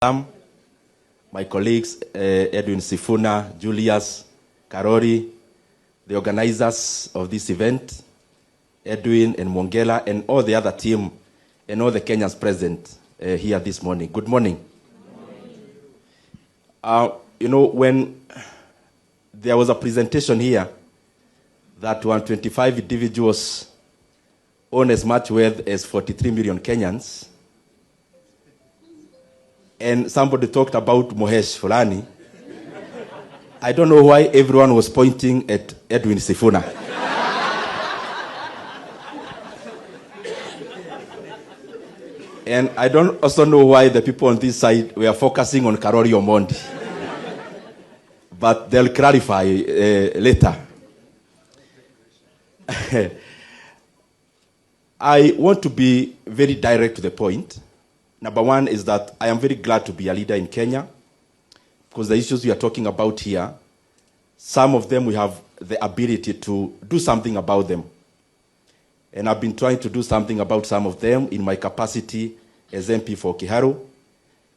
my colleagues, Edwin Sifuna, Julius, Karori, the organizers of this event, Edwin and Mongela, and all the other team, and all the Kenyans present here this morning. Good morning. When there was a presentation here that 125 individuals own as much wealth as 43 million Kenyans, and somebody talked about Mohesh Fulani, I don't know why everyone was pointing at Edwin Sifuna. And I don't also know why the people on this side were focusing on Karori Omondi. But they'll clarify later. I want to be very direct to the point. Number one is that I am very glad to be a leader in Kenya, because the issues we are talking about here, some of them we have the ability to do something about them. And I've been trying to do something about some of them in my capacity as MP for Kiharu,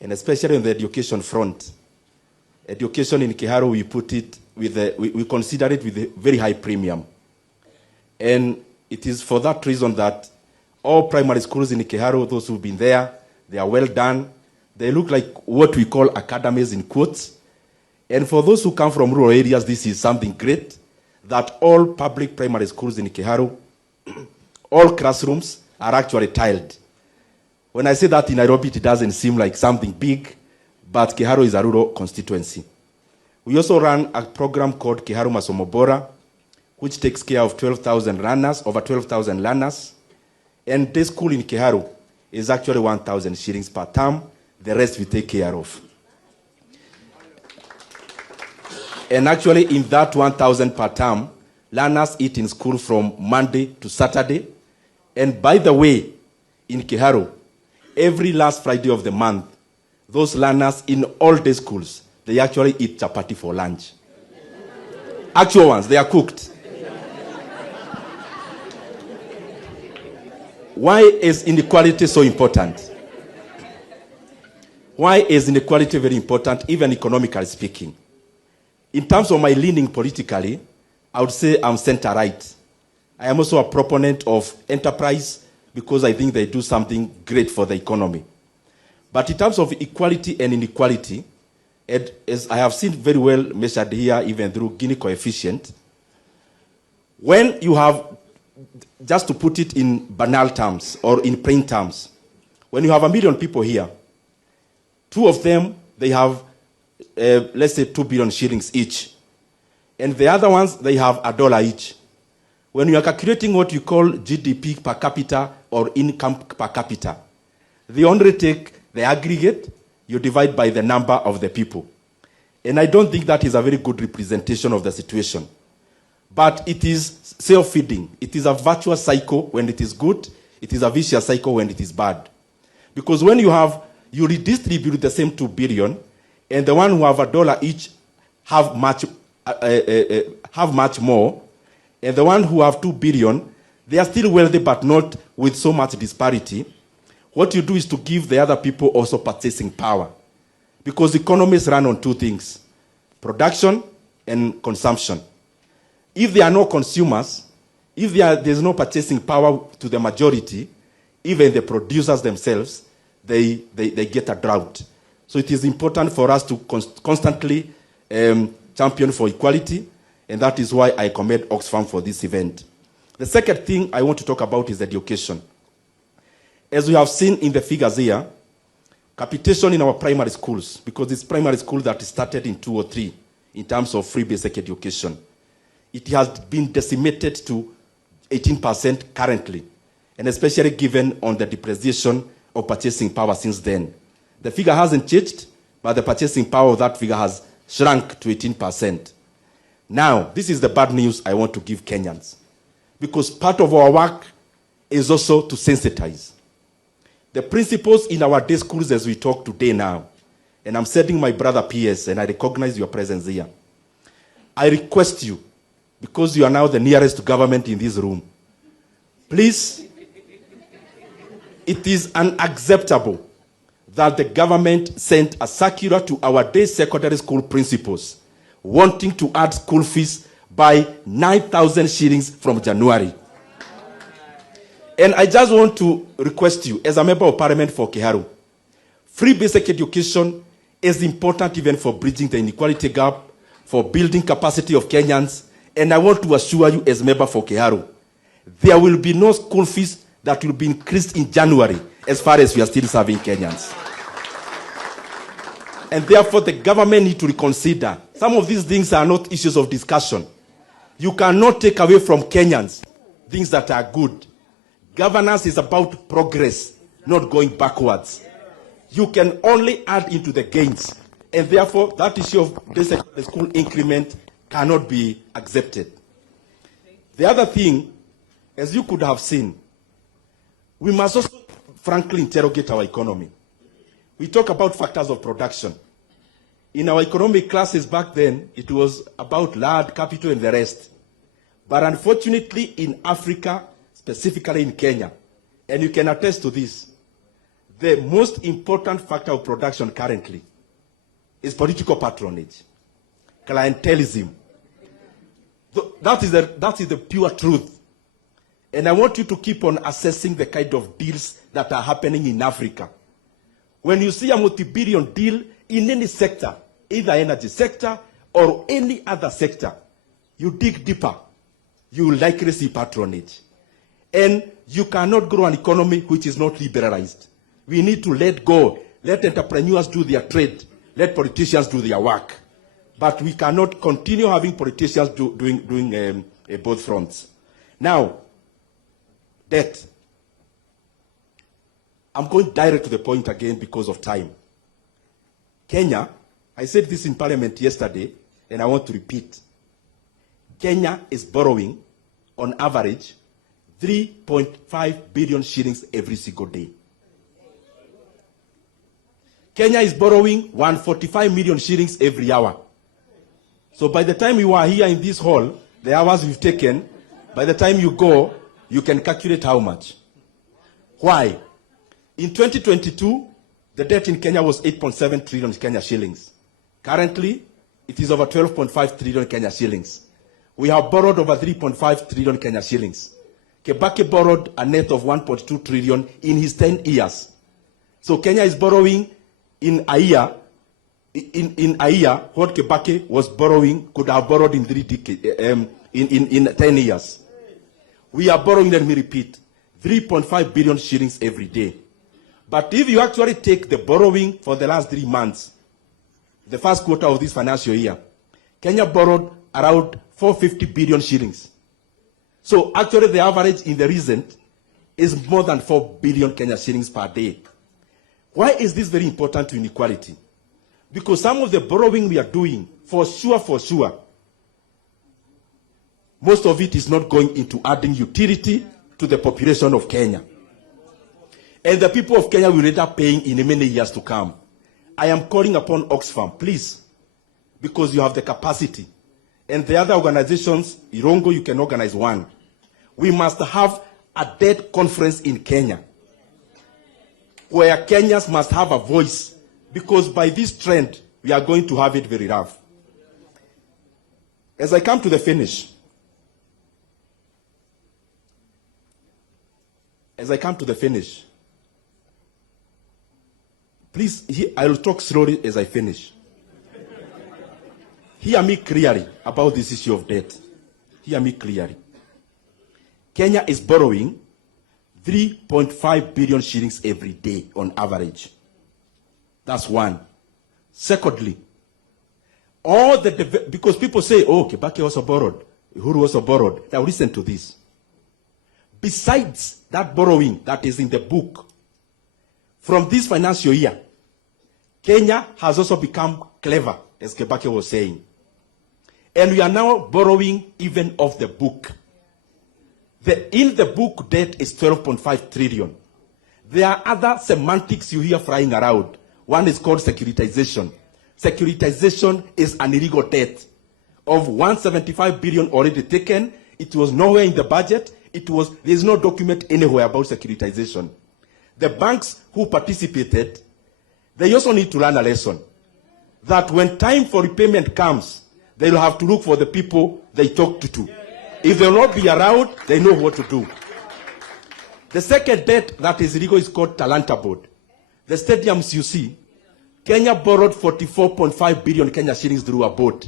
and especially on the education front. Education in Kiharu, we put it we consider it with a very high premium. And it is for that reason that all primary schools in Kiharu, those who've been there, they are well done. They look like what we call academies in quotes. And for those who come from rural areas, this is something great, that all public primary schools in Kiharu, all classrooms are actually tiled. When I say that in Nairobi, it doesn't seem like something big, but Kiharu is a rural constituency. We also run a program called Kiharu Masomo Bora, which takes care of 12,000 learners, over 12,000 learners. And this school in Kiharu is actually 1,000 shillings per term. The rest we take care of. And actually, in that 1,000 per term, learners eat in school from Monday to Saturday. And by the way, in Kiharu, every last Friday of the month, those learners in all day schools, they actually eat chapati for lunch. Actual ones, they are cooked. Why is inequality so important? Why is inequality very important, even economically speaking? In terms of my leaning politically, I would say I'm center-right. I am also a proponent of enterprise because I think they do something great for the economy. But in terms of equality and inequality, as I have seen very well measured here, even through Gini coefficient, when you have, just to put it in banal terms or in plain terms, when you have 1 million people here, 2 of them, they have, let's say, 2 billion shillings each. And the other ones, they have $1 each. When you are calculating what you call GDP per capita or income per capita, they only take the aggregate, you divide by the number of the people. And I don't think that is a very good representation of the situation. But it is self-feeding. It is a virtuous cycle when it is good. It is a vicious cycle when it is bad. Because when you redistribute the same 2 billion, and the one who have $1 each have much more, and the one who have 2 billion, they are still wealthy but not with so much disparity. What you do is to give the other people also purchasing power. Because economies run on 2 things, production and consumption. If there are no consumers, if there's no purchasing power to the majority, even the producers themselves, they get a drought. So it is important for us to constantly champion for equality, and that is why I commend Oxfam for this event. The second thing I want to talk about is education. As we have seen in the figures here, capitation in our primary schools, because it's primary school that started in 2003 in terms of free basic education, it has been decimated to 18% currently, and especially given on the depreciation of purchasing power since then. The figure hasn't changed, but the purchasing power of that figure has shrunk to 18%. Now, this is the bad news I want to give Kenyans, because part of our work is also to sensitize. The principals in our day schools as we talk today now, and I'm sending my brother PS, and I recognize your presence here. I request you, because you are now the nearest to government in this room, please, it is unacceptable that the government sent a circular to our day secondary school principals wanting to add school fees by 9,000 shillings from January. And I just want to request you, as a member of parliament for Kiharu, free basic education is important even for bridging the inequality gap, for building capacity of Kenyans. And I want to assure you, as member for Kiharu, there will be no school fees that will be increased in January as far as we are still serving Kenyans. And therefore, the government need to reconsider. Some of these things are not issues of discussion. You cannot take away from Kenyans things that are good. Governance is about progress, not going backwards. You can only add into the gains. And therefore, that issue of the school increment cannot be accepted. The other thing, as you could have seen, we must also frankly interrogate our economy. We talk about factors of production. In our economic classes back then, it was about land, capital, and the rest. But unfortunately, in Africa, specifically in Kenya, and you can attest to this, the most important factor of production currently is political patronage, clientelism. That is the pure truth. And I want you to keep on assessing the kind of deals that are happening in Africa. When you see a multi-billion deal in any sector, either energy sector or any other sector, you dig deeper, you will likely see patronage. And you cannot grow an economy which is not liberalized. We need to let go. Let entrepreneurs do their trade. Let politicians do their work. But we cannot continue having politicians doing both fronts. Now, debt. I'm going direct to the point again because of time. Kenya, I said this in Parliament yesterday, and I want to repeat. Kenya is borrowing, on average, 3.5 billion shillings every single day. Kenya is borrowing 145 million shillings every hour. So by the time you are here in this hall, the hours we've taken, by the time you go, you can calculate how much. Why? In 2022, the debt in Kenya was 8.7 trillion Kenya shillings. Currently, it is over 12.5 trillion Kenya shillings. We have borrowed over 3.5 trillion Kenya shillings. Kibaki borrowed a net of 1.2 trillion in his 10 years. So Kenya is borrowing in a year, what Kibaki was borrowing could have borrowed in 10 years. We are borrowing, let me repeat, 3.5 billion shillings every day. But if you actually take the borrowing for the last 3 months, the first quarter of this financial year, Kenya borrowed around 450 billion shillings. So actually the average in the recent is more than 4 billion Kenya shillings per day. Why is this very important to inequality? Because some of the borrowing we are doing, for sure, most of it is not going into adding utility to the population of Kenya. And the people of Kenya will end up paying in many years to come. I am calling upon Oxfam, please, because you have the capacity. And the other organizations, Irongo, you can organize one. We must have a debt conference in Kenya, where Kenyans must have a voice, because by this trend, we are going to have it very rough. As I come to the finish, please, I will talk slowly as I finish. Hear me clearly about this issue of debt. Hear me clearly. Kenya is borrowing 3.5 billion shillings every day on average. That's one. Secondly, because people say, oh, Kibaki also borrowed, Uhuru also borrowed. Now listen to this. Besides that borrowing that is in the book, from this financial year, Kenya has also become clever, as Kibaki was saying. And we are now borrowing even off the book. In the book debt is 12.5 trillion. There are other semantics you hear flying around. One is called securitization. Securitization is an illegal debt of 175 billion already taken. It was nowhere in the budget. There is no document anywhere about securitization. The banks who participated they also need to learn a lesson that when time for repayment comes, they will have to look for the people they talked to. If they will not be around, they know what to do. The second debt that is illegal is called Talanta Board. The stadiums you see, Kenya borrowed 44.5 billion Kenya shillings through a board.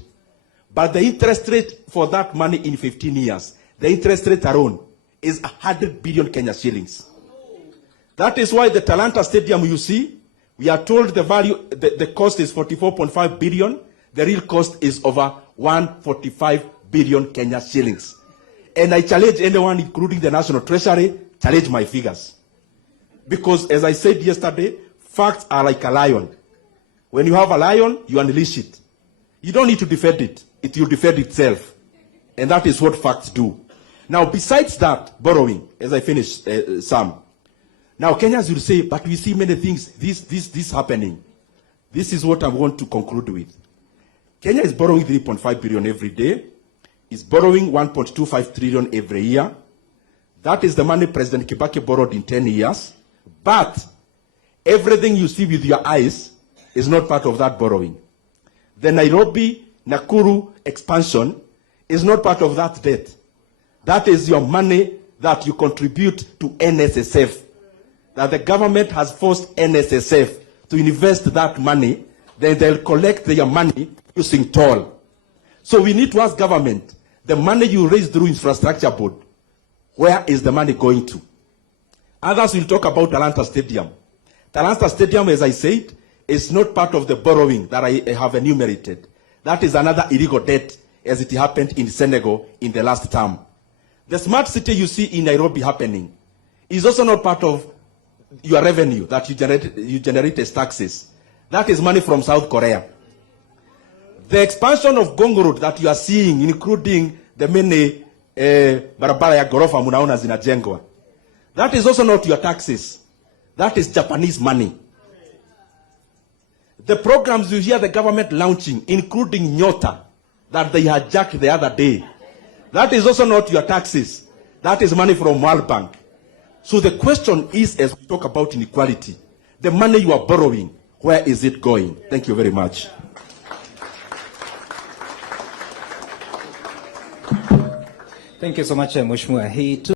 But the interest rate for that money in 15 years, the interest rate alone is 100 billion Kenya shillings. That is why the Talanta Stadium you see, we are told the value, the cost is 44.5 billion. The real cost is over 145 billion Kenya shillings. And I challenge anyone, including the National Treasury, challenge my figures. Because as I said yesterday, facts are like a lion. When you have a lion, you unleash it. You don't need to defend it. It will defend itself. And that is what facts do. Now, besides that, borrowing, as I finish, Sam. Now, Kenyans will say, but we see many things, this happening. This is what I want to conclude with. Kenya is borrowing 3.5 billion every day. Is borrowing 1.25 trillion every year. That is the money President Kibaki borrowed in 10 years. But everything you see with your eyes is not part of that borrowing. The Nairobi-Nakuru expansion is not part of that debt. That is your money that you contribute to NSSF. That the government has forced NSSF to invest that money, then they'll collect their money using toll. So we need to ask government, the money you raise through infrastructure board, where is the money going to? Others will talk about Talanta Stadium. Talanta Stadium, as I said, is not part of the borrowing that I have enumerated. That is another illegal debt, as it happened in Senegal in the last term. The smart city you see in Nairobi happening is also not part of your revenue that you generate as taxes. That is money from South Korea. The expansion of Gongo Road that you are seeing, including the many barabara ya gorofa munaona zinajengwa, that is also not your taxes. That is Japanese money. The programs you hear the government launching, including Nyota, that they hijacked the other day, that is also not your taxes. That is money from World Bank. So the question is, as we talk about inequality, the money you are borrowing, where is it going? Thank you very much. Thank you so much, Mheshimiwa.